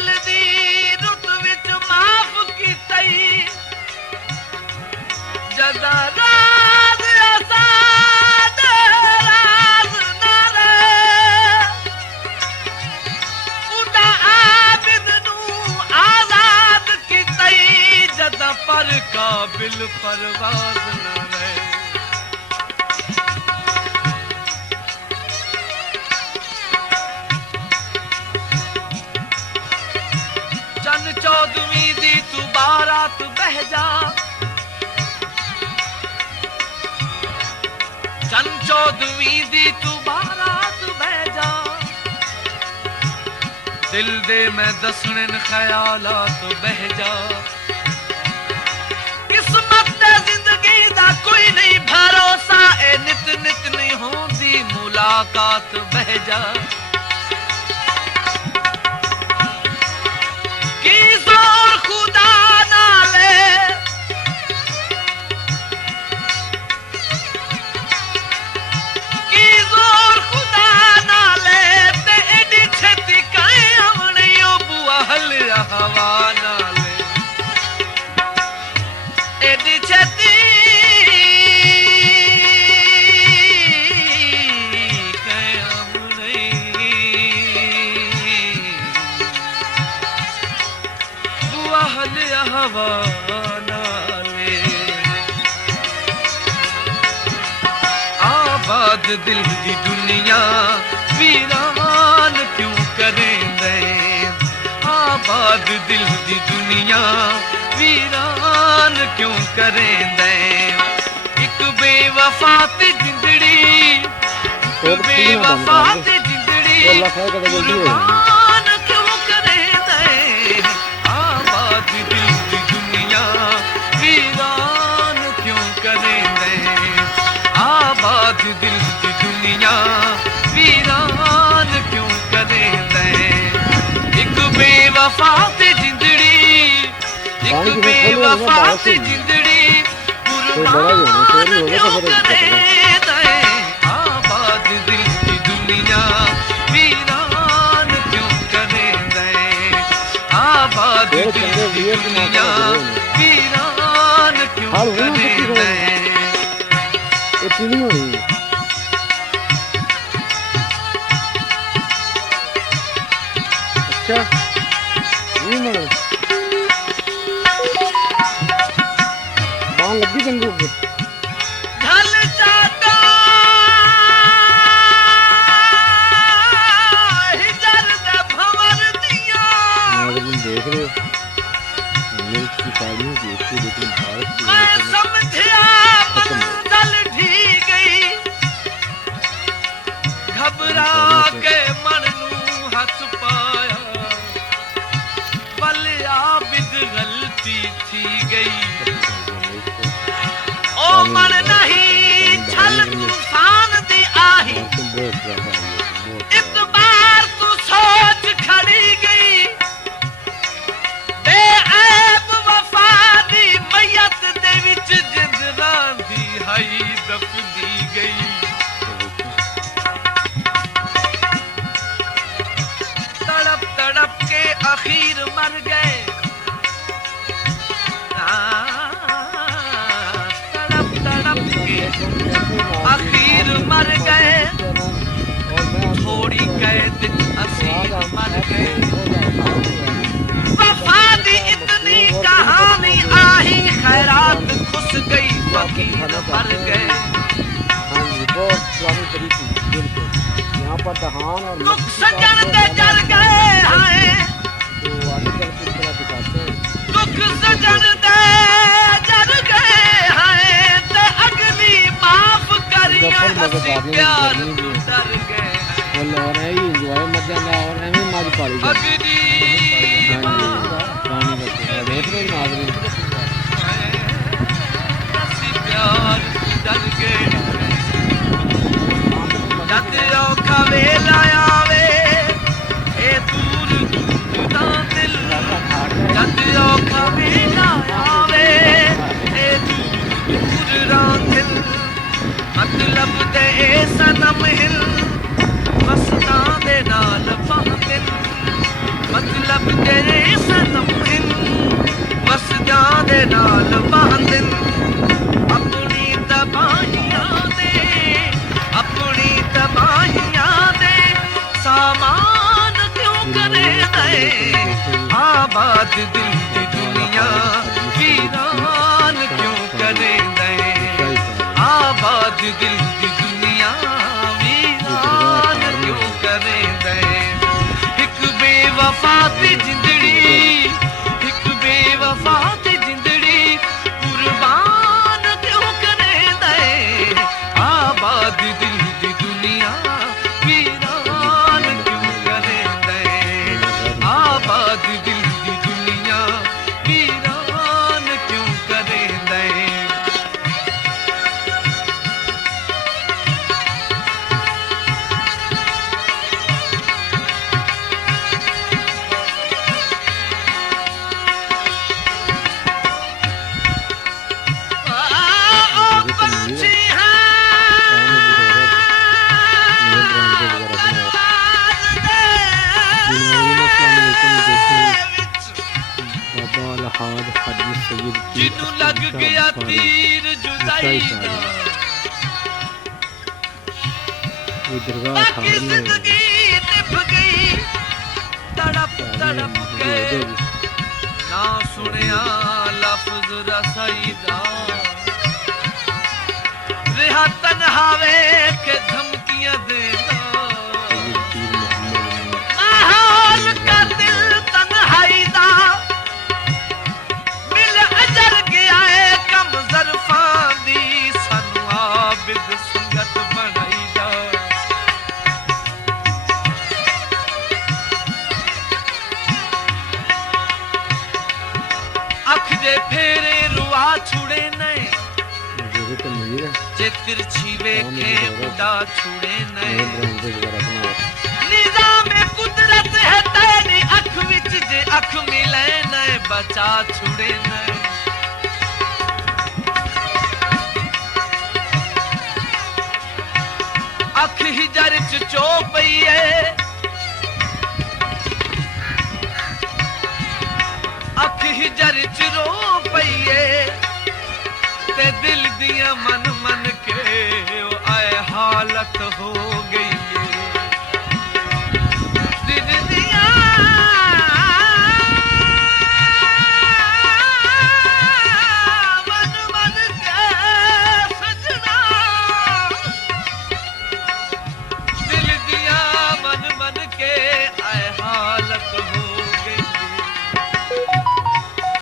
जल्दी रुत विच माफ कीतई जदा राज आजाद राज ना रहे उड़ा आबिद नू आजाद कीतई जदा पर काबिल परवाज ना रहे चौदवी दी तू बारात बह जा चन चौदवी दी तू बारात बह जा दिल दे मैं दसने ख्यालात बह जा किस्मत दे जिंदगी दा कोई नहीं भरोसा ए नित नित नहीं होंदी मुलाकात बह जा आबाद दिल दी दुनिया वीरान क्यों करेंदे आबाद दिल दी दुनिया वीरान क्यों करेंदे एक बेवफा ते जिंदड़ी एक बेवफा ते जिंदड़ी कुर्बान क्यों करेंदे आबाद दिल दी दुनिया वीरान क्यों करेंदे आबाद दिल दी दुनिया वीरान क्यों करेंदे एक बेवफा ते जिंदड़ी एक बेवफा ते जिंदड़ी कुर्बान क्यों करेंदे आबाद दिल दी दुनिया वीरान क्यों करेंदे आबाद दिल दी दुनिया वीरान क्यों करेंदे अच्छा बाल लगी चंगू ढल जाता हिजर दे भंवर दिया देख रहे की तालीम की लेकिन भारत की मैं समझिया मंजिल ढी गई घबरा के मन नू हथ पाया पल आबिद गलती थी गई ओ मन नहीं छल तूफान दी आही एक बार तू सोच खड़ी गई बेऐब वफा दी मैयत दे विच जिंदरा दी हाई दफदी गई तड़प तड़प के आखिर मर गए तड़प तड़प के आखिर मर गए थोड़ी कैद असीर मर गए वफा दी इतनी कहानी आही खैरात खुस गई वकील मर गए हाँ जी बहुत पुरानी तरीके बिल्कुल यहाँ पर दहान और दुख सजन दे जल गए हैं तो आगे चल के थोड़ा दिखाते हैं दुख सजन दे जल गए हैं ते अगली माफ करिया असी प्यार तू डर गए हैं और है ही एंजॉय मत जाना और है भी मारी पाली अगली पुरानी बच्चे देख रहे नाज़रीन असी प्यार तू डर गए जद औखा वेला आवे ए दूर जुदा दिल जद औखा वेला आवे ए दूर रांधिल मतलब दे सनम हिल मस्तां दे नाल फातिल मतलब ਰੱਬ ਤੇਰੇ ਸਨਮ ਹਨ ਵਸਦਾਂ ਦੇ ਨਾਲ ਬਾਂਧਨ ਆਪਣੀ ਤਬਾਹੀਆਂ ਦੇ ਸਾਮਾਨ ਕਿਉਂ ਕਰੇ ਦਏ ਆਬਾਦ ਦਿਲ ਦੀ ਦੁਨੀਆ ਵੀਰਾਨ ਕਿਉਂ ਕਰੇ ਦਏ ਆਬਾਦ ਦਿਲ ਦੀ ਦੁਨੀਆ ਵੀਰਾਨ ਕਿਉਂ ਕਰੇ ਦਏ ਇੱਕ ਬੇਵਫਾ ਦੀ ਜ਼ਿੰਦੜੀ ਇੱਕ ਬੇਵਫਾ ਦੀ ਜ਼ਿੰਦੜੀ ਕੁਰਬਾਨ ਕਿਉਂ ਕਰੇ ਦਏ ਆਬਾਦ ਦਿਲ ਦੀ ਦੁਨੀਆ ਵੀਰਾਨ ਕਿਉਂ ਕਰੇ ਦਏ ਆਬਾਦ ਦਿਲ ਦੀ ਦੁਨੀਆ ਵੀਰਾਨ ਕਿਉਂ ਕਰੇ ਦਏ जिन्नू लग गया तीर जुदाई दा बाकी जिंदगी निभ गई तड़प तड़प के ना सुनिया लफ्ज रसाई दा रिहा तन्हावे के धमकियां देना माहौल का दिल तन्हाई दा संगत बनाई जा अख दे फेरे रुआ छुड़े ने जे तिरछी वेखे उड़ा छुड़े ने निजाम कुदरत है तेरी अख विच जे अख मिले ने बचा छुड़े ने अख ही जर च चो पई है अख ही जर च रो पई है ते दिल दिया मन मन के आए हालत हो गई